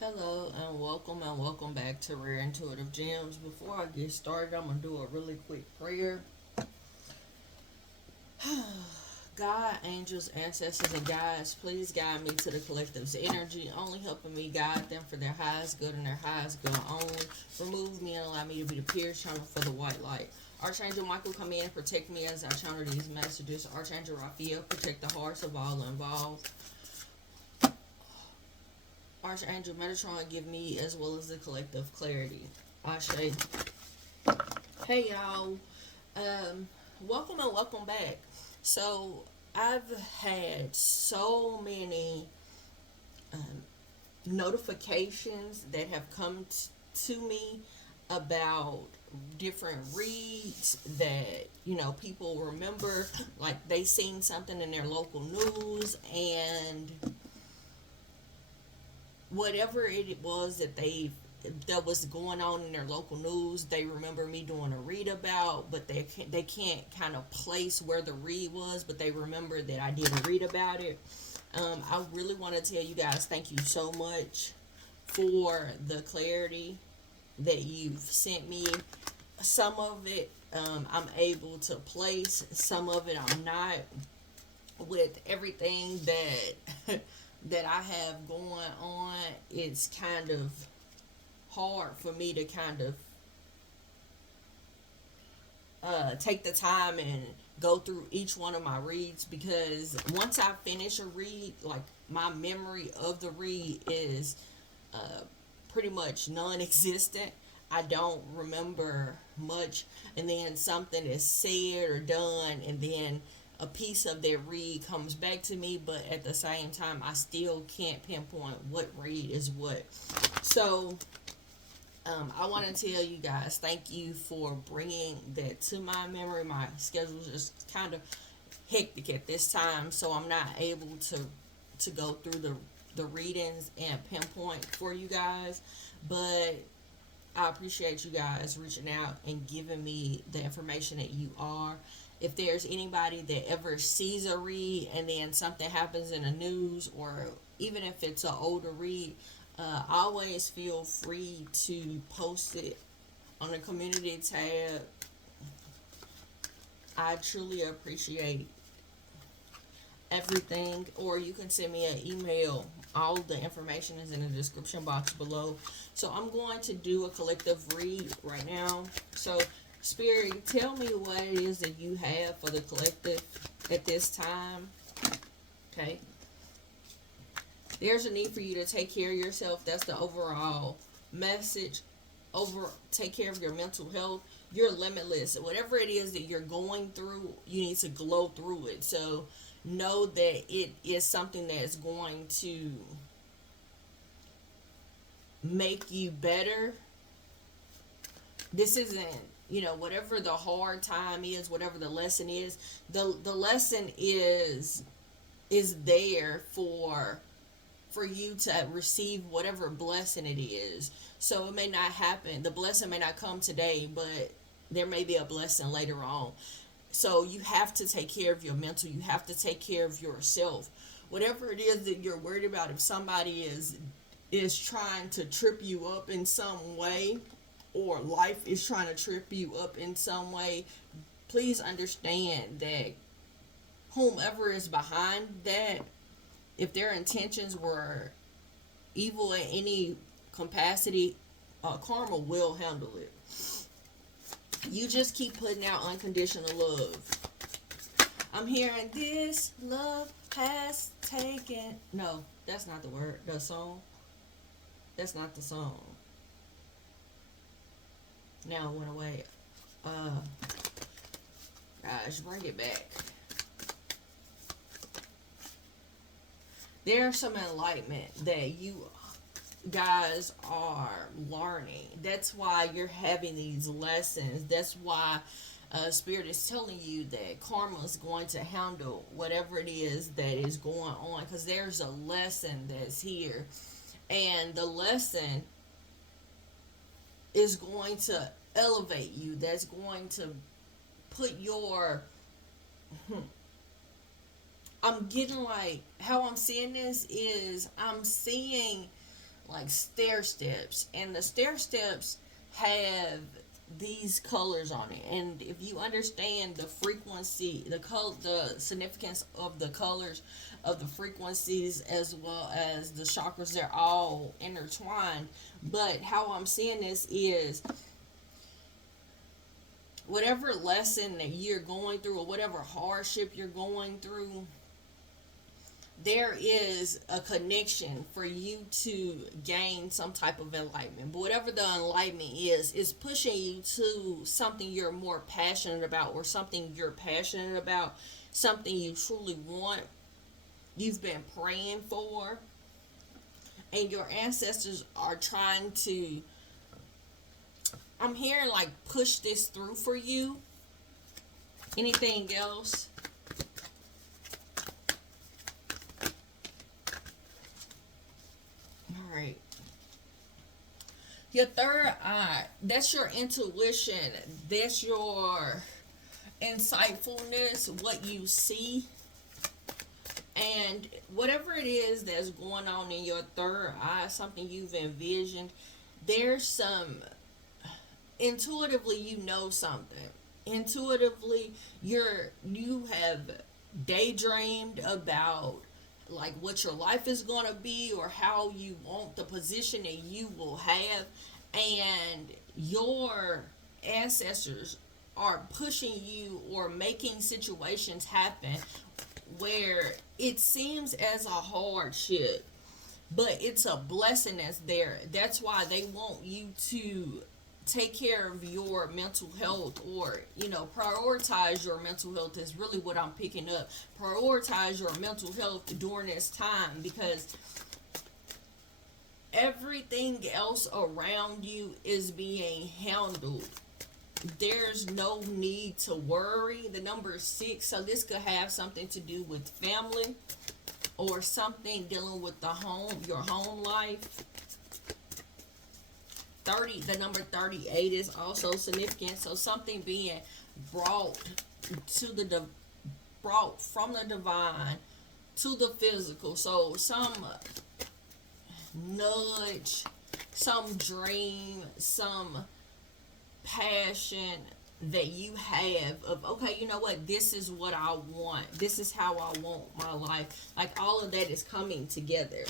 Hello and welcome back to Rare Intuitive Gems. Before I get started, I'm going to do a really quick prayer. God, angels, ancestors, and guides, please guide me to the collective's energy, only helping me guide them for their highest good and their highest good only. Remove me and allow me to be the pure channel for the white light. Archangel Michael, come in and protect me as I channel these messages. Archangel Raphael, protect the hearts of all involved. Archangel Metatron, give me as well as the collective clarity. Ashe. Hey y'all. Um, Welcome and welcome back. So I've had so many um, notifications that have come to me about different reads that people remember, like they seen something in their local news, and whatever it was that was going on in their local news, they remember me doing a read about, but they can't kind of place where the read was, but they remember that I did a read about it. I really want to tell you guys thank you so much for the clarity that you've sent me. Some of it I'm able to place, some of it I'm not. With everything that that I have going on, it's kind of hard for me to kind of take the time and go through each one of my reads, because once I finish a read, like my memory of the read is uh, pretty much non-existent. I don't remember much, and then something is said or done, and then a piece of that read comes back to me, but at the same time, I still can't pinpoint what read is what. So, I want to tell you guys thank you for bringing that to my memory. My schedule is just kind of hectic at this time, so I'm not able to go through the readings and pinpoint for you guys, but I appreciate you guys reaching out and giving me the information that you are. If there's anybody that ever sees a read and then something happens in the news, or even if it's an older read, always feel free to post it on the community tab. I truly appreciate everything, or you can send me an email. All the information is in the description box below. So I'm going to do a collective read right now. So Spirit, tell me what it is that you have for the collective at this time. Okay. There's a need for you to take care of yourself. That's the overall message. Take care of your mental health. You're limitless. Whatever it is that you're going through, you need to glow through it. So know that it is something that's going to make you better. This isn't, whatever the hard time is, whatever the lesson is, the lesson is there for you to receive whatever blessing it is. So it may not happen. The blessing may not come today, but there may be a blessing later on. So you have to take care of your mental. You have to take care of yourself. Whatever it is that you're worried about, if somebody is trying to trip you up in some way, or life is trying to trip you up in some way, please understand that whomever is behind that, if their intentions were evil in any capacity, karma will handle it. You just keep putting out unconditional love. I'm hearing this love has taken. No, that's not the word. The song. That's not the song. Now it went away. Gosh, bring it back. There's some enlightenment that you guys are learning. That's why you're having these lessons. That's why Spirit is telling you that karma is going to handle whatever it is that is going on, because there's a lesson that's here, and the lesson is going to elevate you. That's going to put your I'm getting, like, how I'm seeing this is I'm seeing like stair steps, and the stair steps have these colors on it. And if you understand the frequency, the significance of the colors of the frequencies as well as the chakras, they're all intertwined. But how I'm seeing this is whatever lesson that you're going through or whatever hardship you're going through, there is a connection for you to gain some type of enlightenment. But whatever the enlightenment is pushing you to something you're more passionate about, or something you're passionate about, something you truly want, you've been praying for, and your ancestors are trying to, I'm hearing like, push this through for you. Anything else? All right. Your third eye, that's your intuition. That's your insightfulness, what you see. And whatever it is that's going on in your third eye, something you've envisioned, there's some, intuitively you know something. Intuitively you have daydreamed about like what your life is going to be, or how you want the position that you will have, and your ancestors are pushing you or making situations happen where it seems as a hardship, but it's a blessing that's there. That's why they want you to take care of your mental health, or prioritize your mental health is really what I'm picking up. Prioritize your mental health during this time, because everything else around you is being handled. There's no need to worry. The number 6, so this could have something to do with family, or something dealing with the home, your home life. 30, the number 38 is also significant. So something being brought brought from the divine to the physical. So some nudge, some dream, some passion that you have of, okay, you know what, this is what I want, this is how I want my life. Like, all of that is coming together.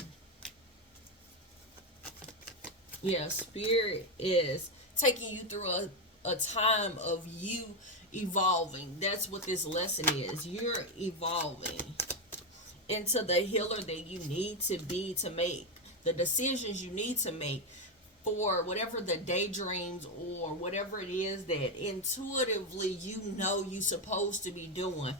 Yeah, spirit is taking you through a time of you evolving. That's what this lesson is. You're evolving into the healer that you need to be, to make the decisions you need to make for whatever the daydreams or whatever it is that intuitively you're supposed to be doing,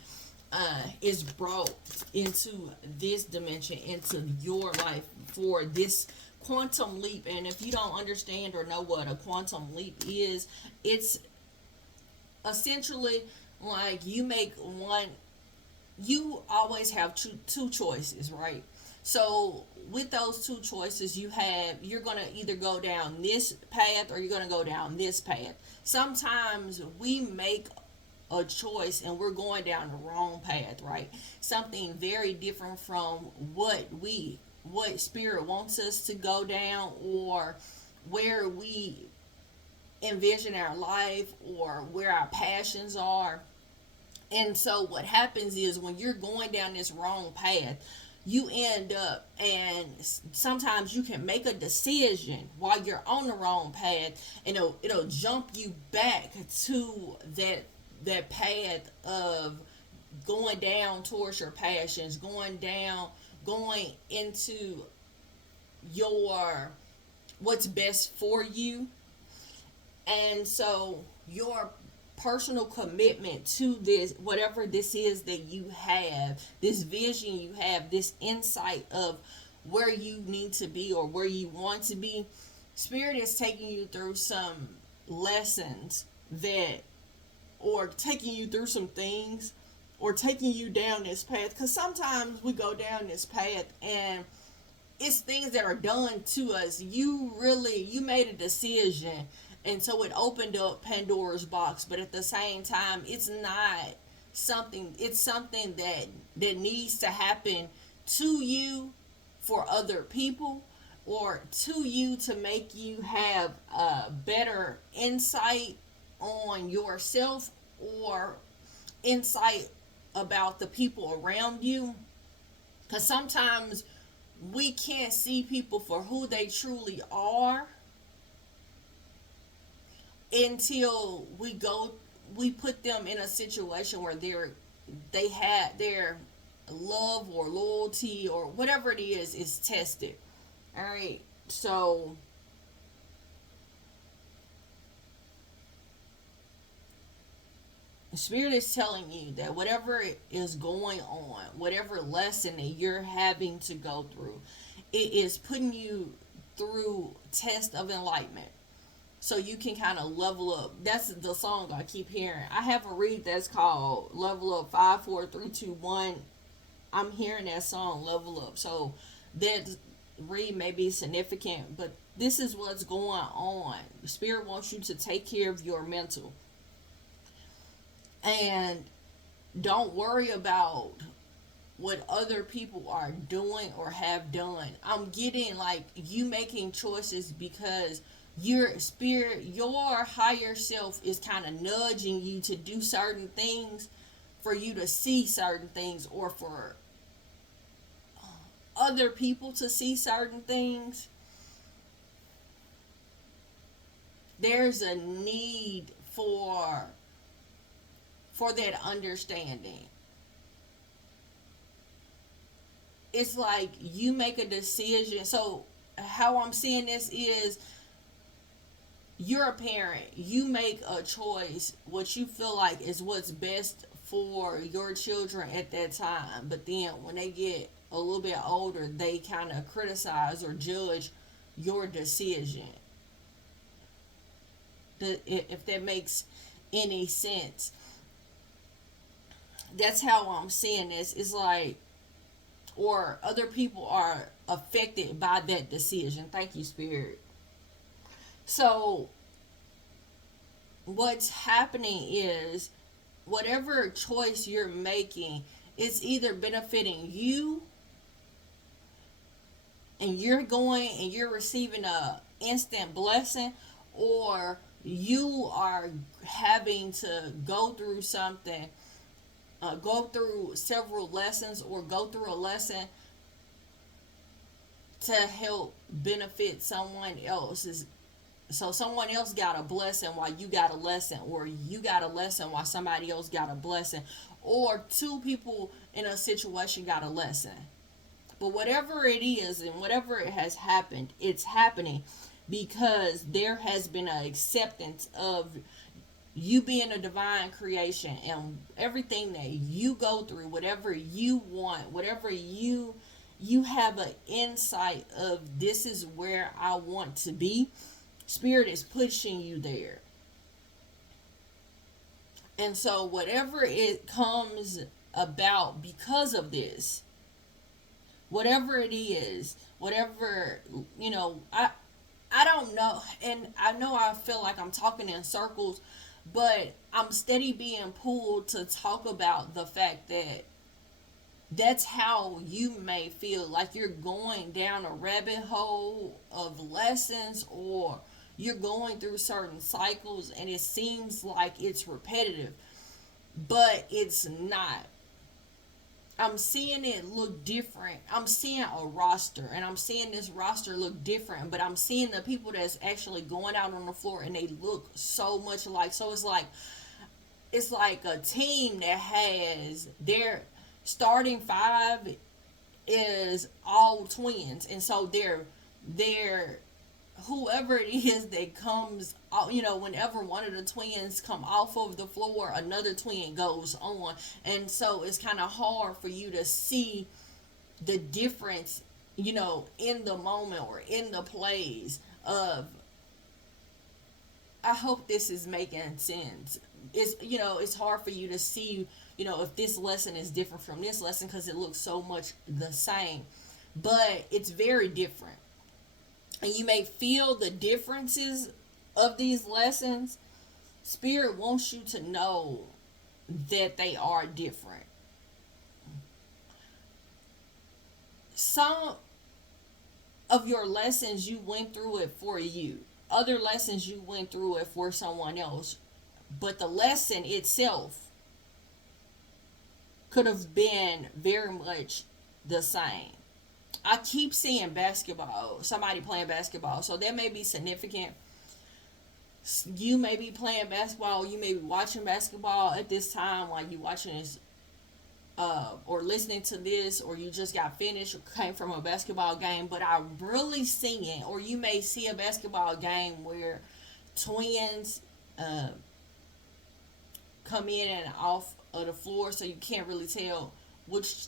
is brought into this dimension, into your life for this quantum leap. And if you don't understand or know what a quantum leap is, it's essentially like you always have two choices, right? So with those two choices, you're going to either go down this path or you're going to go down this path. Sometimes we make a choice and we're going down the wrong path, right? Something very different from what spirit wants us to go down, or where we envision our life, or where our passions are. And so what happens is, when you're going down this wrong path, you end up, and sometimes you can make a decision while you're on the wrong path, and it'll jump you back to that path of going down towards your passions, going into your what's best for you. And so your personal commitment to this, whatever this is that you have, this vision you have, this insight of where you need to be or where you want to be, spirit is taking you through some lessons or taking you through some things, or taking you down this path. Because sometimes we go down this path and it's things that are done to us. You made a decision, and so it opened up Pandora's box. But at the same time, it's something that needs to happen to you for other people. or to you to make you have a better insight on yourself or insight about the people around you. Because sometimes we can't see people for who they truly are until we put them in a situation where they had their love or loyalty or whatever it is tested. All right. So the spirit is telling you that whatever is going on, whatever lesson that you're having to go through, it is putting you through test of enlightenment so you can kind of level up. That's the song I keep hearing. I have a read that's called Level Up 5 4 3 2 1. I'm hearing that song Level Up. So that read may be significant, but this is what's going on. The spirit wants you to take care of your mental. And don't worry about what other people are doing or have done. I'm getting like you making choices because your spirit, your higher self is kind of nudging you to do certain things, for you to see certain things, or for other people to see certain things. There's a need for that understanding. It's like you make a decision. So how I'm seeing this is, you're a parent. You make a choice what you feel like is what's best for your children at that time. But then when they get a little bit older, they kind of criticize or judge your decision. If that makes any sense. That's how I'm seeing this. It's like, or other people are affected by that decision. Thank you, Spirit. So, what's happening is, whatever choice you're making is either benefiting you, and you're going and you're receiving a instant blessing, or you are having to go through something, go through several lessons, or go through a lesson to help benefit someone else's. So someone else got a blessing while you got a lesson, or you got a lesson while somebody else got a blessing, or two people in a situation got a lesson. But whatever it is and whatever it has happened, it's happening because there has been an acceptance of you being a divine creation, and everything that you go through, whatever you want, whatever you have an insight of, this is where I want to be. Spirit is pushing you there. And so whatever it comes about because of this, whatever it is, whatever, I don't know. And I know I feel like I'm talking in circles, but I'm steady being pulled to talk about the fact that that's how you may feel like you're going down a rabbit hole of lessons, or you're going through certain cycles and it seems like it's repetitive, but it's not. I'm seeing it look different. I'm seeing a roster, and I'm seeing this roster look different, but I'm seeing the people that's actually going out on the floor and they look so much alike. So it's like a team that has their starting five is all twins, and so they're whoever it is that comes out, whenever one of the twins come off of the floor, another twin goes on. And so it's kind of hard for you to see the difference, in the moment or in the plays of, I hope this is making sense. It's hard for you to see, if this lesson is different from this lesson because it looks so much the same, but it's very different. And you may feel the differences of these lessons. Spirit wants you to know that they are different. of your lessons, you went through it for you. Other lessons, you went through it for someone else. But the lesson itself could have been very much the same. I keep seeing basketball, somebody playing basketball. So that may be significant. You may be playing basketball, you may be watching basketball at this time while you watching this, or listening to this, or you just got finished or came from a basketball game. But I'm really seeing, or you may see a basketball game where twins come in and off of the floor, so you can't really tell which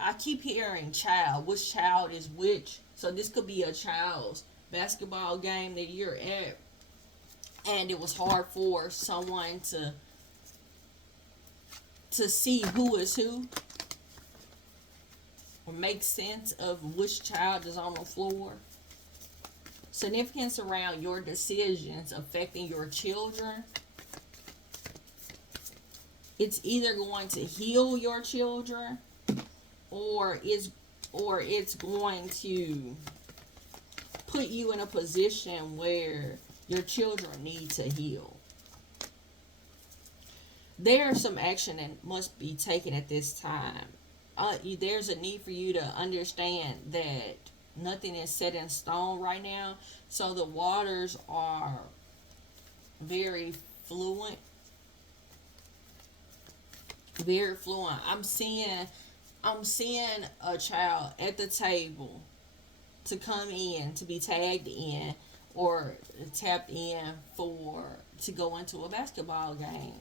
I keep hearing child, which child is which. So this could be a child's basketball game that you're at, and it was hard for someone to see who is who, or make sense of which child is on the floor. Significance around your decisions affecting your children. It's either going to heal your children, or it's going to put you in a position where your children need to heal. There's some action that must be taken at this time. There's a need for you to understand that nothing is set in stone right now. So the waters are very fluent. Very fluent. I'm seeing a child at the table to come in, to be tagged in or tapped in for to go into a basketball game.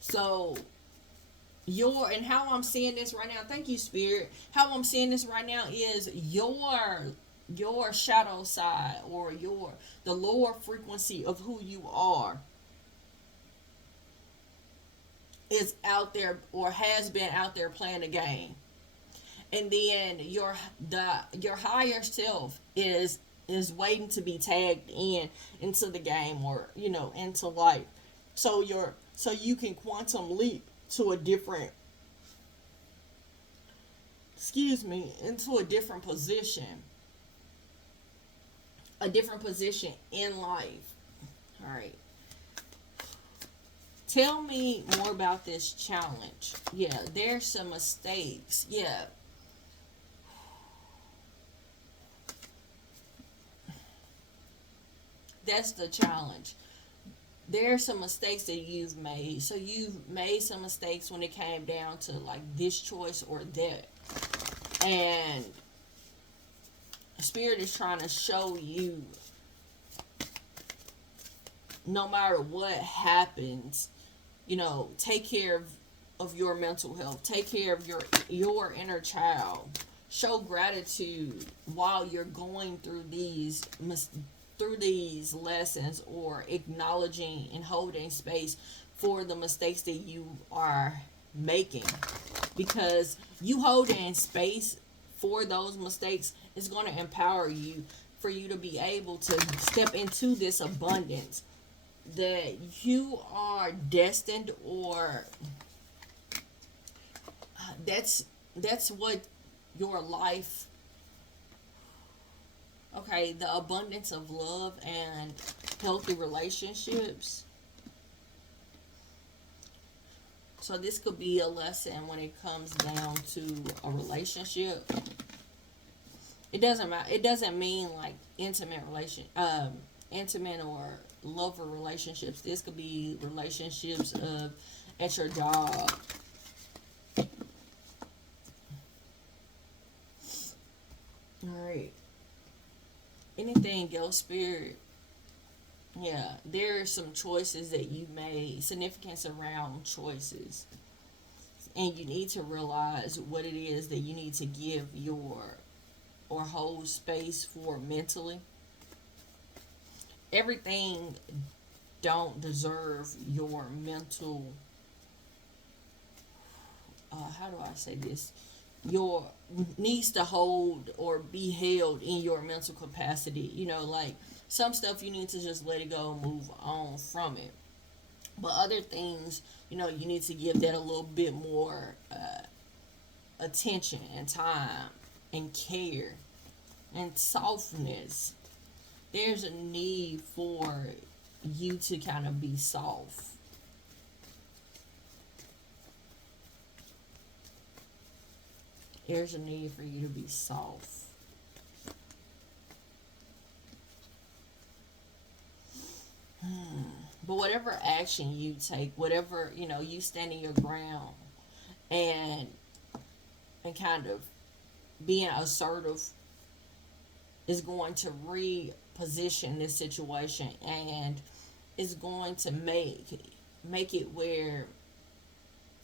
So and how I'm seeing this right now, thank you, Spirit. How I'm seeing this right now is your shadow side, or the lower frequency of who you are, is out there, or has been out there playing a game. And then your higher self is waiting to be tagged into the game, or into life. So you can quantum leap to a different into a different position. A different position in life. All right. Tell me more about this challenge. Yeah, there's some mistakes. Yeah. That's the challenge. There are some mistakes that you've made. So you've made some mistakes when it came down to like this choice or that. And Spirit is trying to show you, no matter what happens, take care of your mental health. Take care of your inner child. Show gratitude while you're going through these lessons, or acknowledging and holding space for the mistakes that you are making, because you holding space for those mistakes is going to empower you for you to be able to step into this abundance that you are destined, or that's what your life. Okay, the abundance of love and healthy relationships. So this could be a lesson when it comes down to a relationship. It doesn't matter. It doesn't mean like intimate or lover relationships. This could be relationships at your job. All right. Anything else, Spirit? Yeah, there are some choices that you made, significance around choices. And you need to realize what it is that you need to give or hold space for mentally. Everything don't deserve your mental, how do I say this? Your needs to hold or be held in your mental capacity. Like some stuff you need to just let it go and move on from it. But other things, you need to give that a little bit more attention and time and care and softness. There's a need for you to kind of be soft. There's a need for you to be soft. But whatever action you take, whatever, you stand in your ground and kind of being assertive is going to reposition this situation, and is going to make it where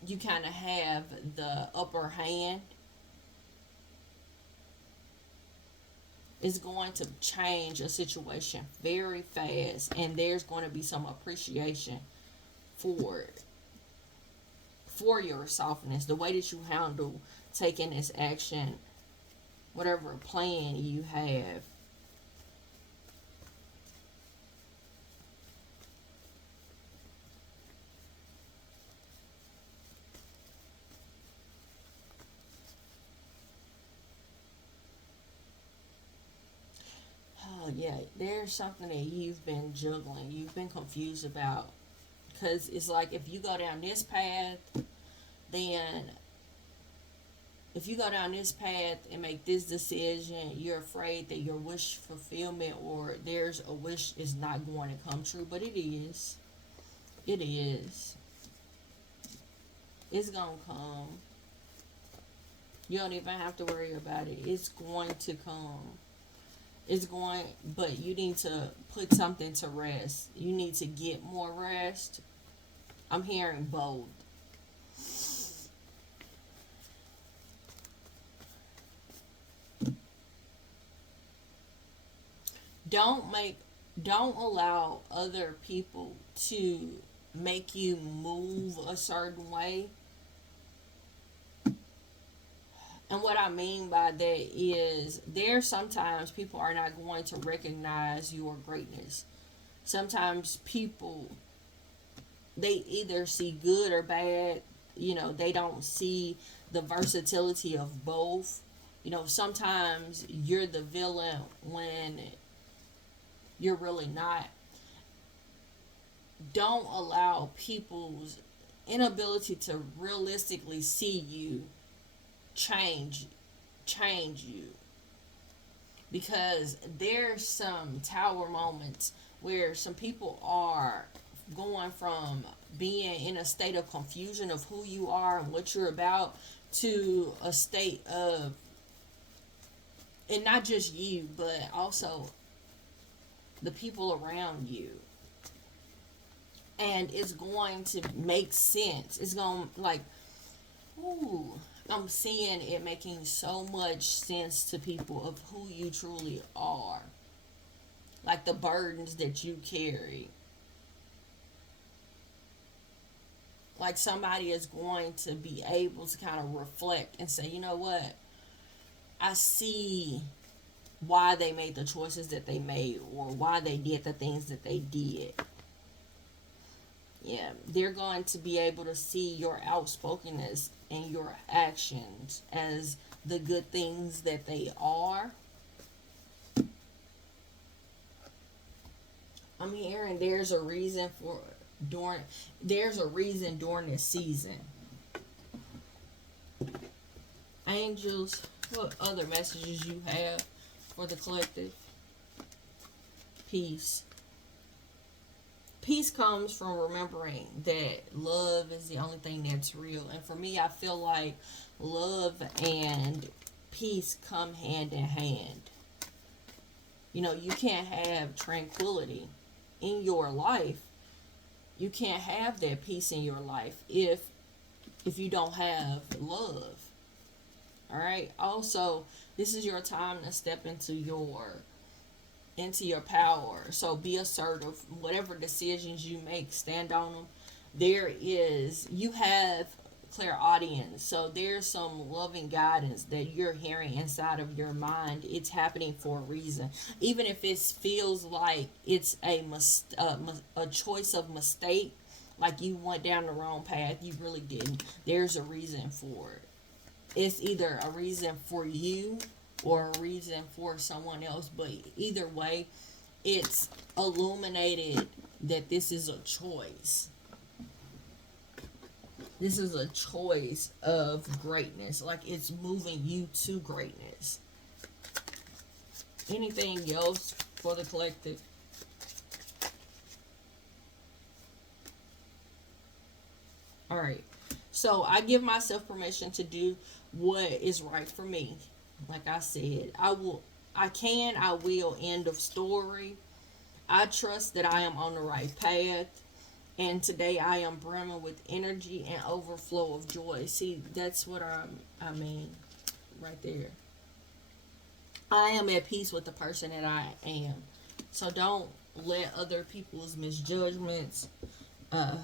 you kind of have the upper hand. Is going to change a situation very fast, and there's going to be some appreciation for it, for your softness, the way that you handle taking this action, whatever plan you have. Oh, yeah, there's something that you've been juggling, you've been confused about. Because it's like if you go down this path, then if you go down this path and make this decision, you're afraid that your wish fulfillment or there's a wish is not going to come true. But it is. It is. It's going to come. You don't even have to worry about it. It's going to come. It's going, but you need to put something to rest. You need to get more rest. I'm hearing both. Don't make, don't allow other people to make you move a certain way. And what I mean by that is there sometimes people are not going to recognize your greatness. Sometimes people, they either see good or bad. They don't see the versatility of both. Sometimes you're the villain when you're really not. Don't allow people's inability to realistically see you change you, because there's some tower moments where some people are going from being in a state of confusion of who you are and what you're about to a state of, and not just you but also the people around you, and it's going to make sense. It's going to, like, ooh, I'm seeing it making so much sense to people of who you truly are. Like the burdens that you carry. Like somebody is going to be able to kind of reflect and say, you know what? I see why they made the choices that they made, or why they did the things that they did. Yeah, they're going to be able to see your outspokenness and your actions as the good things that they are. I'm hearing during there's a reason during this season. Angels, what other messages you have for the collective? Peace. Peace comes from remembering that love is the only thing that's real. And for me, I feel like love and peace come hand in hand. You can't have tranquility in your life. You can't have that peace in your life if you don't have love. All right? Also, this is your time to step into your power. So be assertive. Whatever decisions you make, stand on them. You have clairaudience. So there's some loving guidance that you're hearing inside of your mind. It's happening for a reason. Even if it feels like it's a choice of mistake, like you went down the wrong path. You really didn't. There's a reason for it. It's either a reason for you or a reason for someone else, but either way, it's illuminated that this is a choice. This is a choice of greatness. Like it's moving you to greatness. Anything else for the collective? All right. So I give myself permission to do what is right for me. Like I said, I will, end of story. I trust that I am on the right path. And today I am brimming with energy and overflow of joy. See, that's what I mean right there. I am at peace with the person that I am. So don't let other people's misjudgments uh,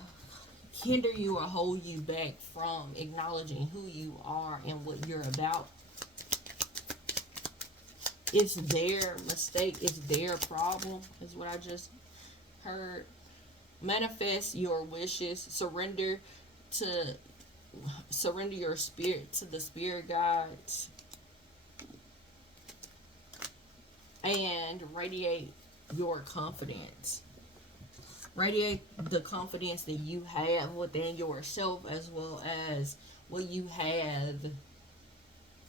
hinder you or hold you back from acknowledging who you are and what you're about. It's their mistake, it's their problem, is what I just heard. Manifest your wishes. To surrender your spirit to the spirit guides and radiate your confidence. Radiate the confidence that you have within yourself, as well as what you have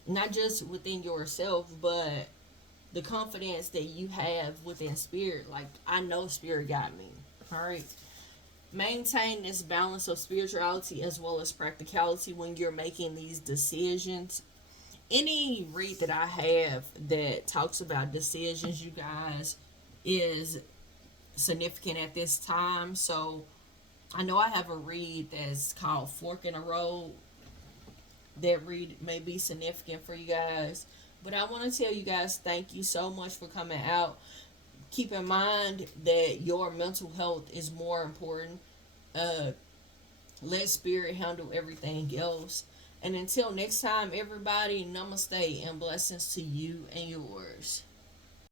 not just within yourself, but the confidence that you have within spirit. Like, I know spirit got me. All right. Maintain this balance of spirituality as well as practicality when you're making these decisions. Any read that I have that talks about decisions, you guys, is significant at this time. So I know I have a read that's called Fork in the Road. That read may be significant for you guys. But I want to tell you guys, thank you so much for coming out. Keep in mind that your mental health is more important. Uh, let spirit handle everything else. And until next time, everybody, namaste and blessings to you and yours.